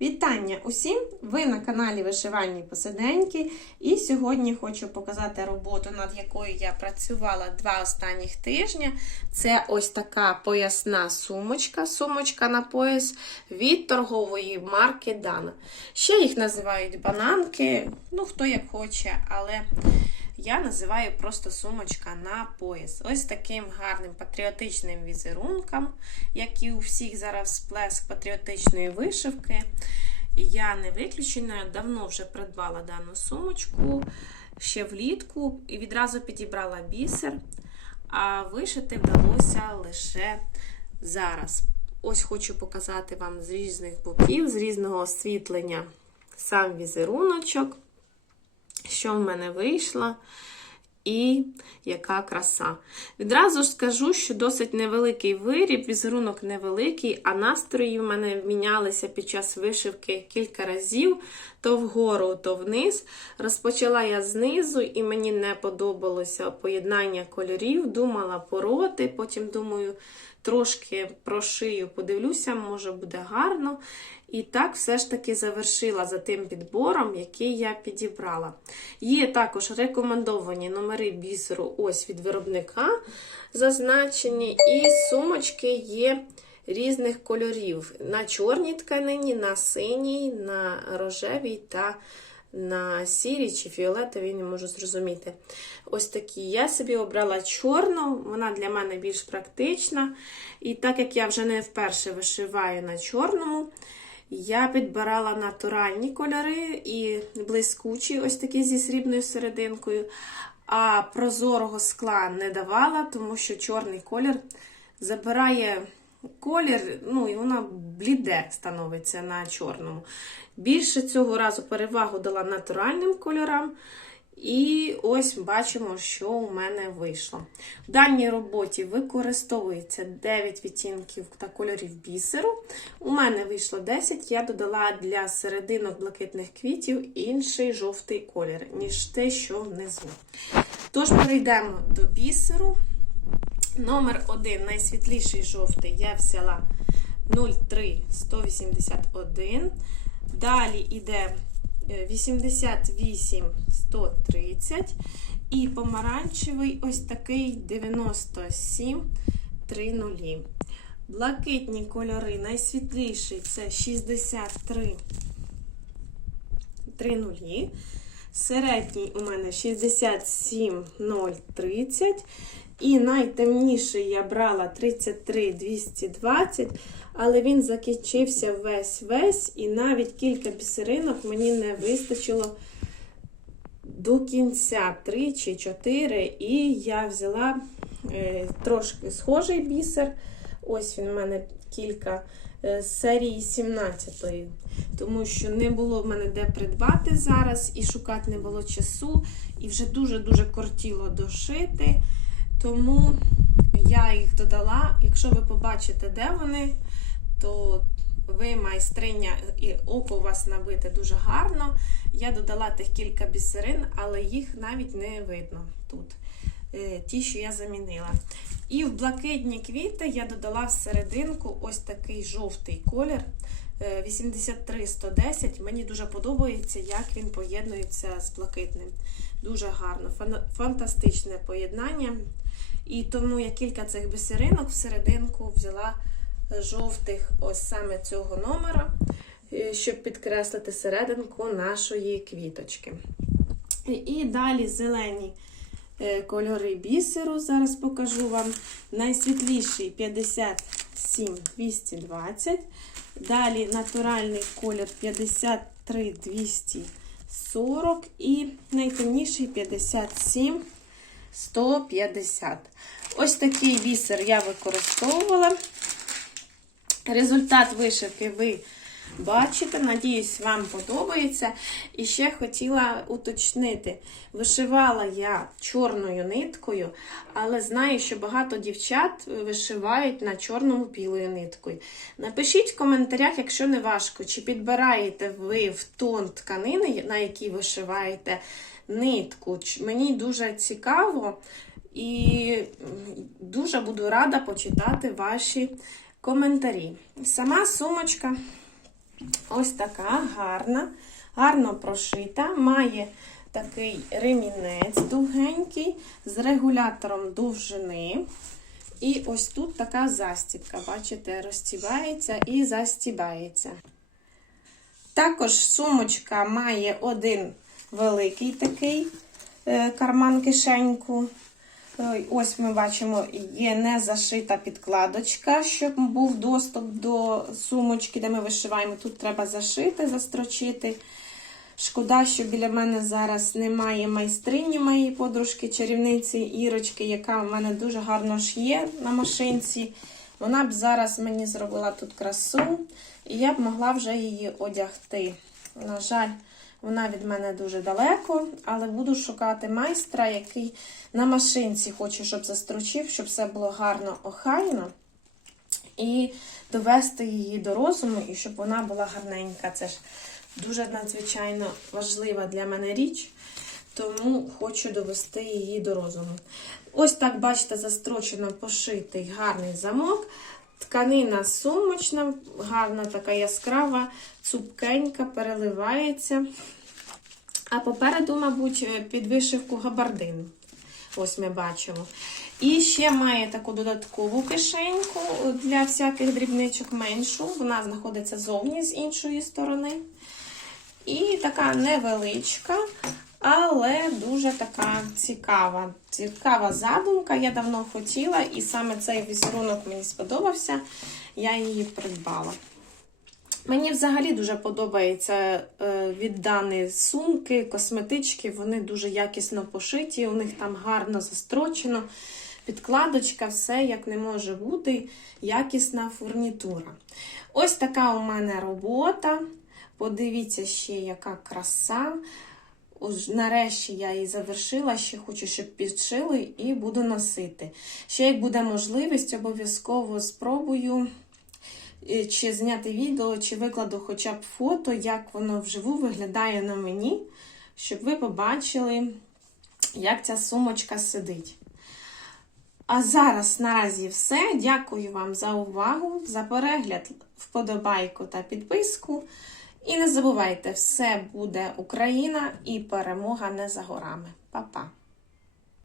Вітання усім! Ви на каналі Вишивальні Посиденьки. І сьогодні хочу показати роботу, над якою я працювала два останніх тижні. Це ось така поясна сумочка, сумочка на пояс від торгової марки Дана. Ще їх називають бананки, ну хто як хоче, але я називаю просто сумочка на пояс. Ось таким гарним патріотичним візерунком, як і у всіх зараз сплеск патріотичної вишивки. Я не виключена, давно вже придбала дану сумочку ще влітку і відразу підібрала бісер, а вишити вдалося лише зараз. Ось хочу показати вам з різних боків, з різного освітлення сам візеруночок що в мене вийшло, і яка краса. Відразу ж скажу, що досить невеликий виріб, візерунок невеликий, а настрої в мене мінялися під час вишивки кілька разів, то вгору, то вниз. Розпочала я знизу, і мені не подобалося поєднання кольорів. Думала пороти, потім думаю. Трошки прошию, подивлюся, може буде гарно. І так все ж таки завершила за тим підбором, який я підібрала. Є також рекомендовані номери бісеру ось від виробника зазначені, і сумочки є різних кольорів: на чорній тканині, на синій, на рожевій та на сірій чи фіолетовій, не можу зрозуміти. Ось такі. Я собі обрала чорну, вона для мене більш практична. І так як я вже не вперше вишиваю на чорному, я підбирала натуральні кольори і блискучі, ось такі зі срібною серединкою. А прозорого скла не давала, тому що чорний колір забирає колір, ну і вона бліде становиться на чорному. Більше цього разу перевагу дала натуральним кольорам. І ось бачимо, що у мене вийшло. В даній роботі використовується 9 відтінків та кольорів бісеру. У мене вийшло 10, я додала для серединок блакитних квітів інший жовтий колір, ніж те, що внизу. Тож перейдемо до бісеру. Номер 1, найсвітліший жовтий, я взяла 03181. Далі йде 88 130 і помаранчевий ось такий 97 30. Блакитні кольори найсвітліший це 63 30. Середній у мене 67 030. І найтемніший я брала 33 220, але він закінчився весь-весь, і навіть кілька бісеринок мені не вистачило до кінця 3 чи 4. І я взяла е, трошки схожий бісер. Ось він у мене кілька е, з серії 17 тому що не було в мене де придбати зараз, і шукати не було часу, і вже дуже-дуже кортіло дошити. Тому я їх додала. Якщо ви побачите, де вони, то ви майстриня і око у вас набите дуже гарно. Я додала тих кілька бісерин, але їх навіть не видно тут. Ті, що я замінила. І в блакитні квіти я додала в ось такий жовтий колір. 83-110. Мені дуже подобається, як він поєднується з блакитним. Дуже гарно, фантастичне поєднання. І тому я кілька цих бісеринок в серединку взяла жовтих, ось саме цього номера, щоб підкреслити серединку нашої квіточки. І далі зелені кольори бісеру, зараз покажу вам. Найсвітліший 57 220. Далі натуральний колір 53 240 і найтемніший 57 150. Ось такий бісер я використовувала. Результат вишивки ви бачите. Надіюсь, вам подобається. І ще хотіла уточнити: вишивала я чорною ниткою, але знаю, що багато дівчат вишивають на чорному білою ниткою. Напишіть в коментарях, якщо не важко, чи підбираєте ви в тон тканини, на якій вишиваєте нитку. Мені дуже цікаво і дуже буду рада почитати ваші коментарі. Сама сумочка Ось така гарна, гарно прошита, має такий ремінець дугенький з регулятором довжини. І ось тут така застібка, бачите, розстібається і застібається. Також сумочка має один великий такий е, карман кишеньку. Е, Ось ми бачимо, є не зашита підкладочка, щоб був доступ до сумочки, де ми вишиваємо. Тут треба зашити, застрочити. Шкода, що біля мене зараз немає майстрині моєї подружки, чарівниці Ірочки, яка в мене дуже гарно шиє на машинці. Вона б зараз мені зробила тут красу, і я б могла вже її одягти. На жаль, вона від мене дуже далеко, але буду шукати майстра, який на машинці хоче, щоб застрочив, щоб все було гарно охайно. І довести її до розуму, і щоб вона була гарненька. Це ж дуже надзвичайно важлива для мене річ, тому хочу довести її до розуму. Ось так, бачите, застрочено пошитий гарний замок. Тканина сумочна, гарна така яскрава, цупкенька, переливається. А попереду, мабуть, під вишивку габардину. Ось ми бачимо. І ще має таку додаткову кишеньку для всяких дрібничок меншу. Вона знаходиться зовні з іншої сторони. І така невеличка, але дуже така цікава. Цікава задумка. Я давно хотіла, і саме цей візерунок мені сподобався. Я її придбала. Мені взагалі дуже подобається е, віддані сумки, косметички. Вони дуже якісно пошиті, у них там гарно застрочено. Підкладочка, все як не може бути, якісна фурнітура. Ось така у мене робота. Подивіться ще, яка краса. Ось Нарешті я її завершила, ще хочу, щоб підшили, і буду носити. Ще як буде можливість, обов'язково спробую е, чи зняти відео, чи викладу хоча б фото, як воно вживу виглядає на мені, щоб ви побачили, як ця сумочка сидить. А зараз наразі все. Дякую вам за увагу, за перегляд, вподобайку та підписку. І не забувайте, все буде Україна і перемога не за горами. Па-па!